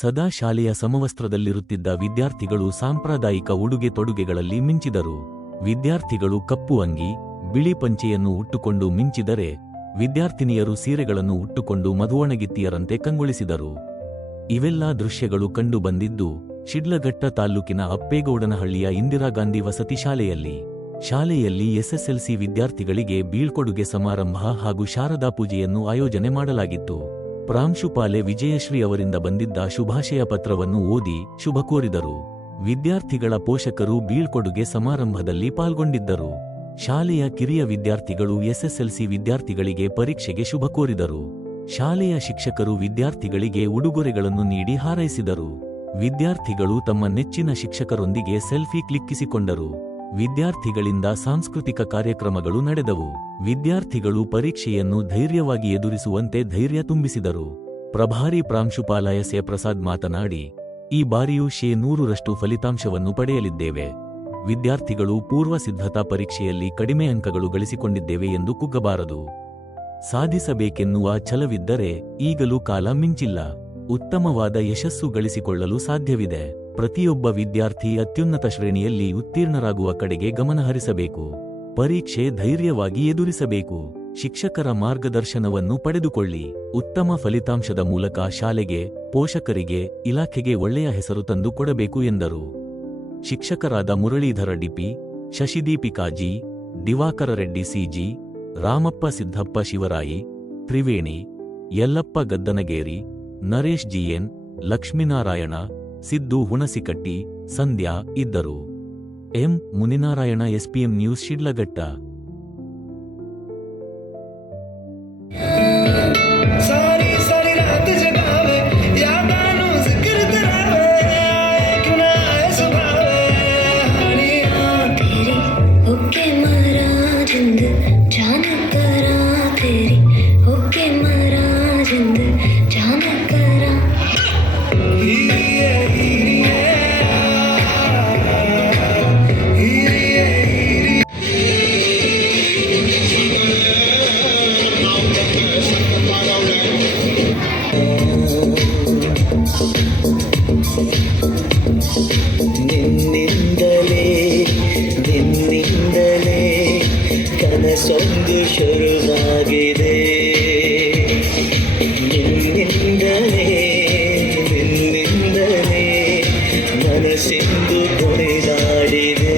ಸದಾ ಶಾಲೆಯ ಸಮವಸ್ತ್ರದಲ್ಲಿರುತ್ತಿದ್ದ ವಿದ್ಯಾರ್ಥಿಗಳು ಸಾಂಪ್ರದಾಯಿಕ ಉಡುಗೆ ತೊಡುಗೆಗಳಲ್ಲಿ ಮಿಂಚಿದರು. ವಿದ್ಯಾರ್ಥಿಗಳು ಕಪ್ಪು ಅಂಗಿ, ಬಿಳಿ ಪಂಚೆಯನ್ನು ಉಟ್ಟುಕೊಂಡು ಮಿಂಚಿದರೆ, ವಿದ್ಯಾರ್ಥಿನಿಯರು ಸೀರೆಗಳನ್ನು ಉಟ್ಟುಕೊಂಡು ಮಧುವಣಗಿತ್ತಿಯರಂತೆ ಕಂಗೊಳಿಸಿದರು. ಇವೆಲ್ಲಾ ದೃಶ್ಯಗಳು ಕಂಡುಬಂದಿದ್ದು ಶಿಡ್ಲಘಟ್ಟ ತಾಲ್ಲೂಕಿನ ಅಪ್ಪೇಗೌಡನಹಳ್ಳಿಯ ಇಂದಿರಾಗಾಂಧಿ ವಸತಿ ಶಾಲೆಯಲ್ಲಿ ಎಸ್ಎಸ್ಎಲ್ಸಿ ವಿದ್ಯಾರ್ಥಿಗಳಿಗೆ ಬೀಳ್ಕೊಡುಗೆ ಸಮಾರಂಭ ಹಾಗೂ ಶಾರದಾ ಪೂಜೆಯನ್ನು ಆಯೋಜನೆ ಮಾಡಲಾಗಿತ್ತು. ಪ್ರಾಂಶುಪಾಲೆ ವಿಜಯಶ್ರೀ ಅವರಿಂದ ಬಂದಿದ್ದ ಶುಭಾಶಯ ಪತ್ರವನ್ನು ಓದಿ ಶುಭ ಕೋರಿದರು. ವಿದ್ಯಾರ್ಥಿಗಳ ಪೋಷಕರು ಬೀಳ್ಕೊಡುಗೆ ಸಮಾರಂಭದಲ್ಲಿ ಪಾಲ್ಗೊಂಡಿದ್ದರು. ಶಾಲೆಯ ಕಿರಿಯ ವಿದ್ಯಾರ್ಥಿಗಳು ಎಸ್ಎಸ್ಎಲ್ಸಿ ವಿದ್ಯಾರ್ಥಿಗಳಿಗೆ ಪರೀಕ್ಷೆಗೆ ಶುಭ ಕೋರಿದರು. ಶಾಲೆಯ ಶಿಕ್ಷಕರು ವಿದ್ಯಾರ್ಥಿಗಳಿಗೆ ಉಡುಗೊರೆಗಳನ್ನು ನೀಡಿ ಹಾರೈಸಿದರು. ವಿದ್ಯಾರ್ಥಿಗಳು ತಮ್ಮ ನೆಚ್ಚಿನ ಶಿಕ್ಷಕರೊಂದಿಗೆ ಸೆಲ್ಫಿ ಕ್ಲಿಕ್ಕಿಸಿಕೊಂಡರು. ವಿದ್ಯಾರ್ಥಿಗಳಿಂದ ಸಾಂಸ್ಕೃತಿಕ ಕಾರ್ಯಕ್ರಮಗಳು ನಡೆದವು. ವಿದ್ಯಾರ್ಥಿಗಳು ಪರೀಕ್ಷೆಯನ್ನು ಧೈರ್ಯವಾಗಿ ಎದುರಿಸುವಂತೆ ಧೈರ್ಯ ತುಂಬಿಸಿದರು. ಪ್ರಭಾರಿ ಪ್ರಾಂಶುಪಾಲ ಎಸ್.ಎ. ಪ್ರಸಾದ್ ಮಾತನಾಡಿ, ಈ ಬಾರಿಯೂ 100% ಫಲಿತಾಂಶವನ್ನು ಪಡೆಯಲಿದ್ದೇವೆ. ವಿದ್ಯಾರ್ಥಿಗಳು ಪೂರ್ವ ಸಿದ್ಧತಾ ಪರೀಕ್ಷೆಯಲ್ಲಿ ಕಡಿಮೆ ಅಂಕಗಳು ಗಳಿಸಿಕೊಂಡಿದ್ದೇವೆ ಎಂದು ಕುಗ್ಗಬಾರದು. ಸಾಧಿಸಬೇಕೆನ್ನುವ ಛಲವಿದ್ದರೆ ಈಗಲೂ ಕಾಲ ಮಿಂಚಿಲ್ಲ. ಉತ್ತಮವಾದ ಯಶಸ್ಸು ಗಳಿಸಿಕೊಳ್ಳಲು ಸಾಧ್ಯವಿದೆ. ಪ್ರತಿಯೊಬ್ಬ ವಿದ್ಯಾರ್ಥಿ ಅತ್ಯುನ್ನತ ಶ್ರೇಣಿಯಲ್ಲಿ ಉತ್ತೀರ್ಣರಾಗುವ ಕಡೆಗೆ ಗಮನಹರಿಸಬೇಕು. ಪರೀಕ್ಷೆ ಧೈರ್ಯವಾಗಿ ಎದುರಿಸಬೇಕು. ಶಿಕ್ಷಕರ ಮಾರ್ಗದರ್ಶನವನ್ನು ಪಡೆದುಕೊಳ್ಳಿ. ಉತ್ತಮ ಫಲಿತಾಂಶದ ಮೂಲಕ ಶಾಲೆಗೆ, ಪೋಷಕರಿಗೆ, ಇಲಾಖೆಗೆ ಒಳ್ಳೆಯ ಹೆಸರು ತಂದು ಕೊಡಬೇಕು ಎಂದರು. ಶಿಕ್ಷಕರಾದ Muralidhara DP, Shashideepika G, Divakara Reddy CG, Ramappa Siddappa Shivarayi, Triveni, Yallappa Gaddanageri, Naresh GN, Lakshminarayana, Siddu Hunasikatti, Sandhya ಇದ್ದರು. M. Muninarayana, SPM news, Shidlaghatta. ನಿನ್ನಿಂದಲೇ ಕನಸೊಂದು ಶುರುವಾಗಿದೆ. ನಿನ್ನಿಂದಲೇ ಮನಸ್ಸಿಂದು ಕುಣಿದಾಡಿದೆ.